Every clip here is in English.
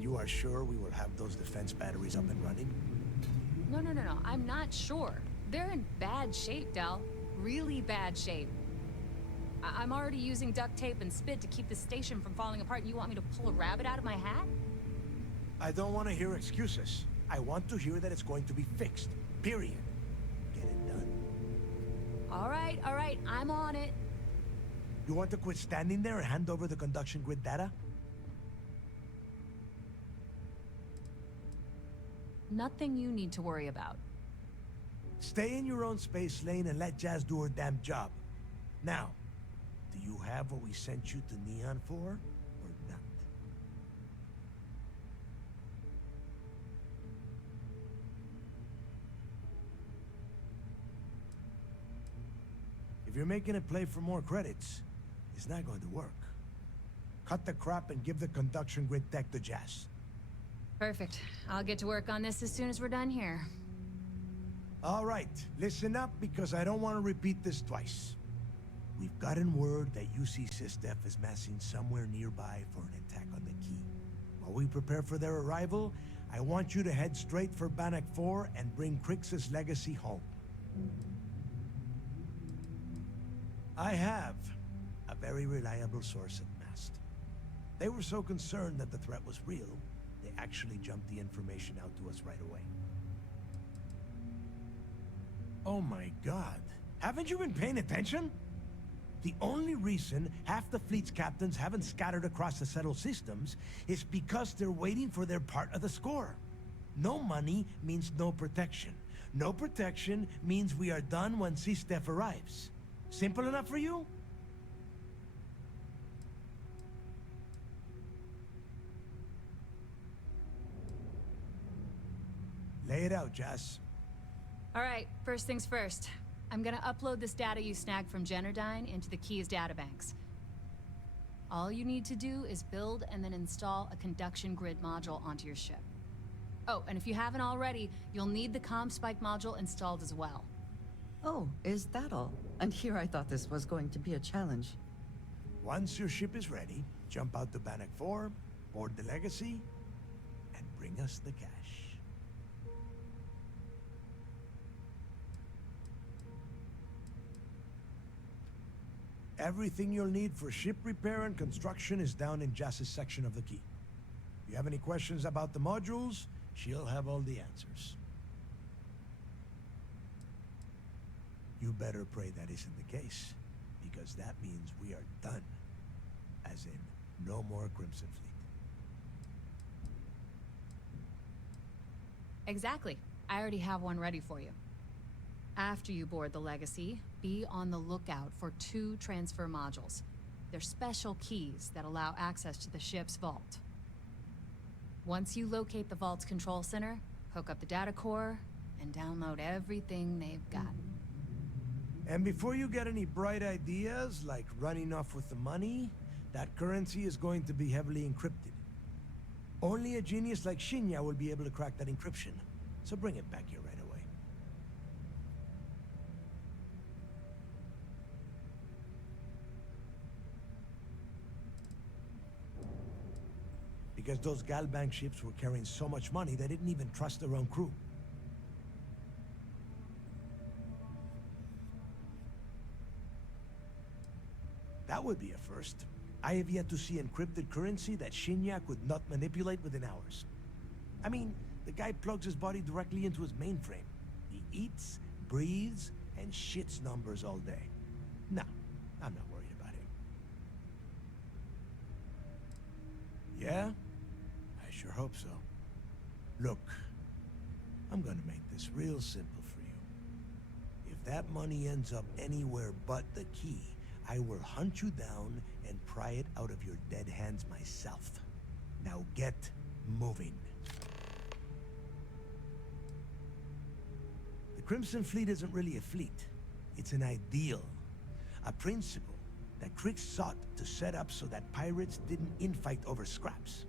And you are sure we will have those defense batteries up and running? No, no, no, no. I'm not sure. They're in bad shape, Del. Really bad shape. I'm already using duct tape and spit to keep the station from falling apart, and you want me to pull a rabbit out of my hat? I don't want to hear excuses. I want to hear that it's going to be fixed. Period. Get it done. All right, I'm on it. You want to quit standing there and hand over the conduction grid data? Nothing you need to worry about. Stay in your own space lane and let Jazz do her damn job. Now, do you have what we sent you to Neon for, or not? If you're making a play for more credits, it's not going to work. Cut the crap and give the conduction grid tech to Jazz. Perfect. I'll get to work on this as soon as we're done here. All right, listen up because I don't want to repeat this twice. We've gotten word that UC SysDef is massing somewhere nearby for an attack on the key. While we prepare for their arrival, I want you to head straight for Bannock 4 and bring Crix's legacy home. I have a very reliable source at Mast. They were so concerned that the threat was real, they actually jumped the information out to us right away. Oh my God. Haven't you been paying attention? The only reason half the fleet's captains haven't scattered across the settled systems is because they're waiting for their part of the score. No money means no protection. No protection means we are done when SysDef arrives. Simple enough for you? Lay it out, Jess. All right, first things first. I'm gonna upload this data you snagged from Generdyne into the Key's databanks. All you need to do is build and then install a conduction grid module onto your ship. Oh, and if you haven't already, you'll need the comm spike module installed as well. Oh, is that all? And here I thought this was going to be a challenge. Once your ship is ready, jump out to Bannock 4, board the Legacy, and bring us the cash. Everything you'll need for ship repair and construction is down in Jass's section of the Key. If you have any questions about the modules, she'll have all the answers. You better pray that isn't the case, because that means we are done. As in, no more Crimson Fleet. Exactly. I already have one ready for you. After you board the Legacy, be on the lookout for 2 transfer modules. They're special keys that allow access to the ship's vault. Once you locate the vault's control center, hook up the data core, and download everything they've got. And before you get any bright ideas, like running off with the money, that currency is going to be heavily encrypted. Only a genius like Shinya will be able to crack that encryption, so bring it back here right away. Because those Galbank ships were carrying so much money, they didn't even trust their own crew. That would be a first. I have yet to see encrypted currency that Shinya could not manipulate within hours. I mean, the guy plugs his body directly into his mainframe. He eats, breathes, and shits numbers all day. No, I'm not worried about him. Yeah? I sure hope so. Look, I'm gonna make this real simple for you. If that money ends up anywhere but the Key, I will hunt you down and pry it out of your dead hands myself. Now get moving. The Crimson Fleet isn't really a fleet. It's an ideal. A principle that Crix sought to set up so that pirates didn't infight over scraps.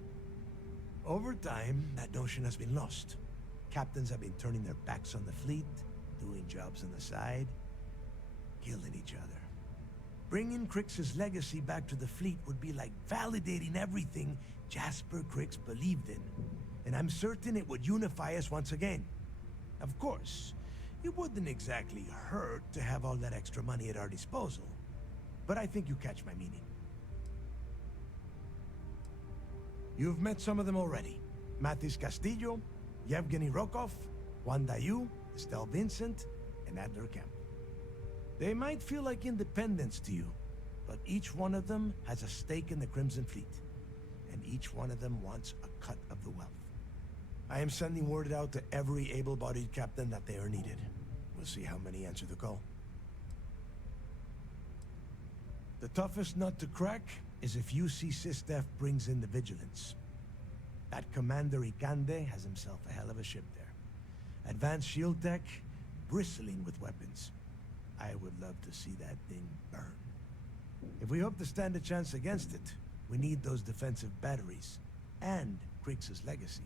Over time, that notion has been lost. Captains have been turning their backs on the fleet, doing jobs on the side, killing each other. Bringing Crix's legacy back to the fleet would be like validating everything Jasper Crix believed in. And I'm certain it would unify us once again. Of course, it wouldn't exactly hurt to have all that extra money at our disposal. But I think you catch my meaning. You've met some of them already. Mathis Castillo, Yevgeny Rokov, Juan Dayu, Estelle Vincent, and Adler Kemp. They might feel like independents to you, but each one of them has a stake in the Crimson Fleet, and each one of them wants a cut of the wealth. I am sending word out to every able-bodied captain that they are needed. We'll see how many answer the call. The toughest nut to crack is if UC Sistef brings in the Vigilance. That Commander Ikande has himself a hell of a ship there. Advanced shield tech, bristling with weapons. I would love to see that thing burn. If we hope to stand a chance against it, we need those defensive batteries and Crix's legacy.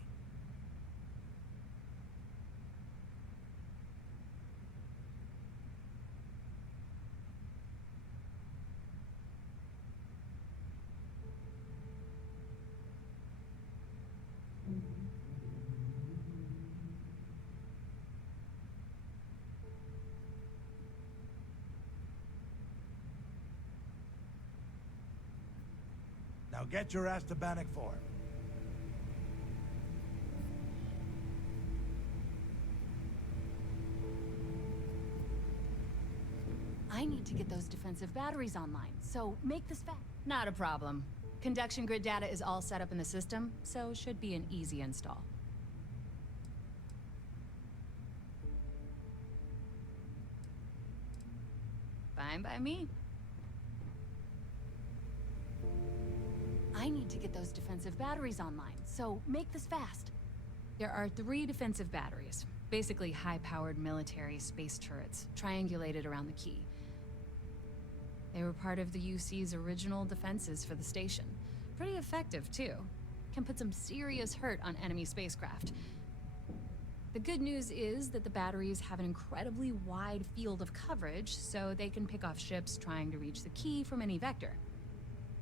Now get your ass to Bannock 4. I need to get those defensive batteries online, so make this fast. Not a problem. Conduction grid data is all set up in the system, so should be an easy install. Fine by me. I need to get those defensive batteries online, so make this fast. There are 3 defensive batteries, basically high-powered military space turrets, triangulated around the key. They were part of the UC's original defenses for the station. Pretty effective, too. Can put some serious hurt on enemy spacecraft. The good news is that the batteries have an incredibly wide field of coverage, so they can pick off ships trying to reach the key from any vector.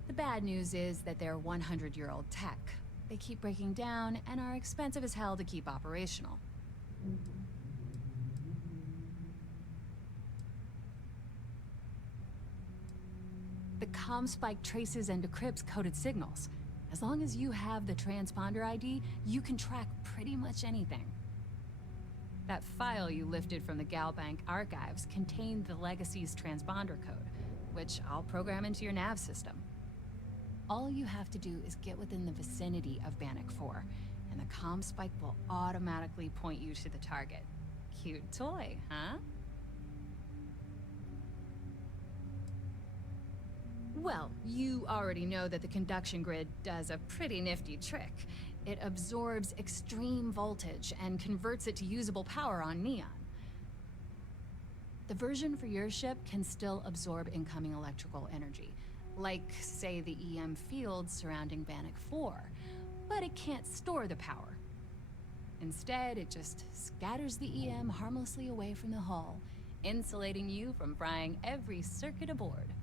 The bad news is that they're 100-year-old tech. They keep breaking down and are expensive as hell to keep operational. The comm spike traces and decrypts coded signals. As long as you have the transponder ID, you can track pretty much anything. That file you lifted from the Galbank archives contained the Legacy's transponder code, which I'll program into your nav system. All you have to do is get within the vicinity of Bannock 4, and the comm spike will automatically point you to the target. Cute toy, huh? Well, you already know that the conduction grid does a pretty nifty trick. It absorbs extreme voltage and converts it to usable power on neon. The version for your ship can still absorb incoming electrical energy, like, say, the EM field surrounding Bannock 4, but it can't store the power. Instead, it just scatters the EM harmlessly away from the hull, insulating you from frying every circuit aboard.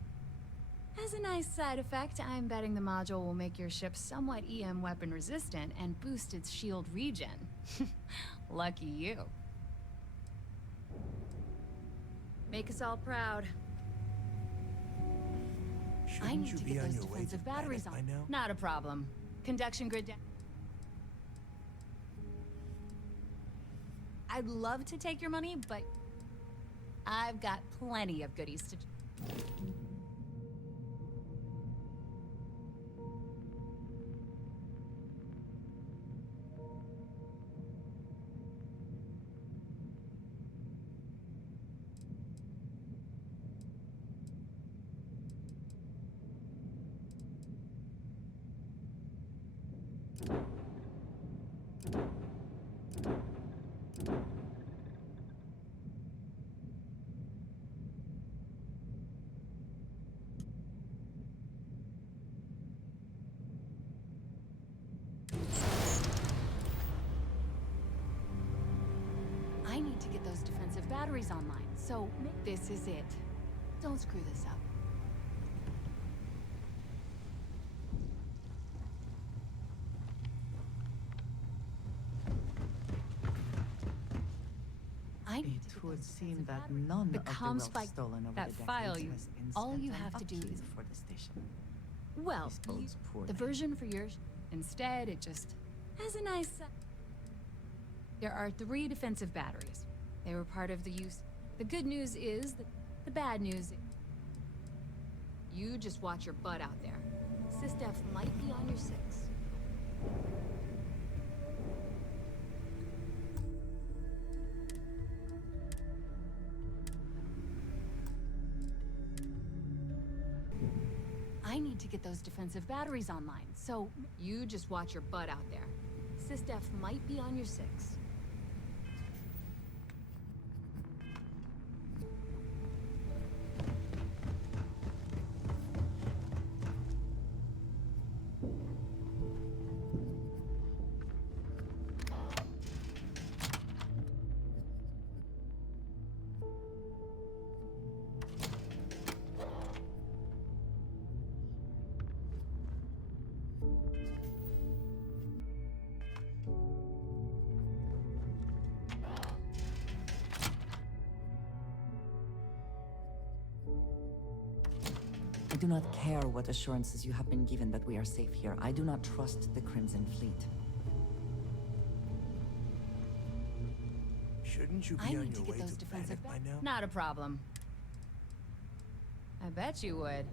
As a nice side effect, I'm betting the module will make your ship somewhat EM weapon resistant and boost its shield regen. Lucky you. Make us all proud. I need to get those defensive batteries on. Not a problem. Conduction grid. I'd love to take your money, but I've got plenty of goodies to. I need to get those defensive batteries online, so this is it. Don't screw this up. it would those seem defensive that batteries. none The of the comm wealth spike, stolen over that the file decades you- has been all spent you on have to do upkeep is- for the station. Well, This bodes poorly. the version for yours, instead, it just has a nice. There are 3 defensive batteries. They were part of the use. The good news is that the bad news. You just watch your butt out there. Systef might be on your 6. I need to get those defensive batteries online, so you just watch your butt out there. Systef might be on your 6. I do not care what assurances you have been given that we are safe here. I do not trust the Crimson Fleet. Shouldn't you be I on need your to get way those to defensive Bannock by now? Not a problem. I bet you would.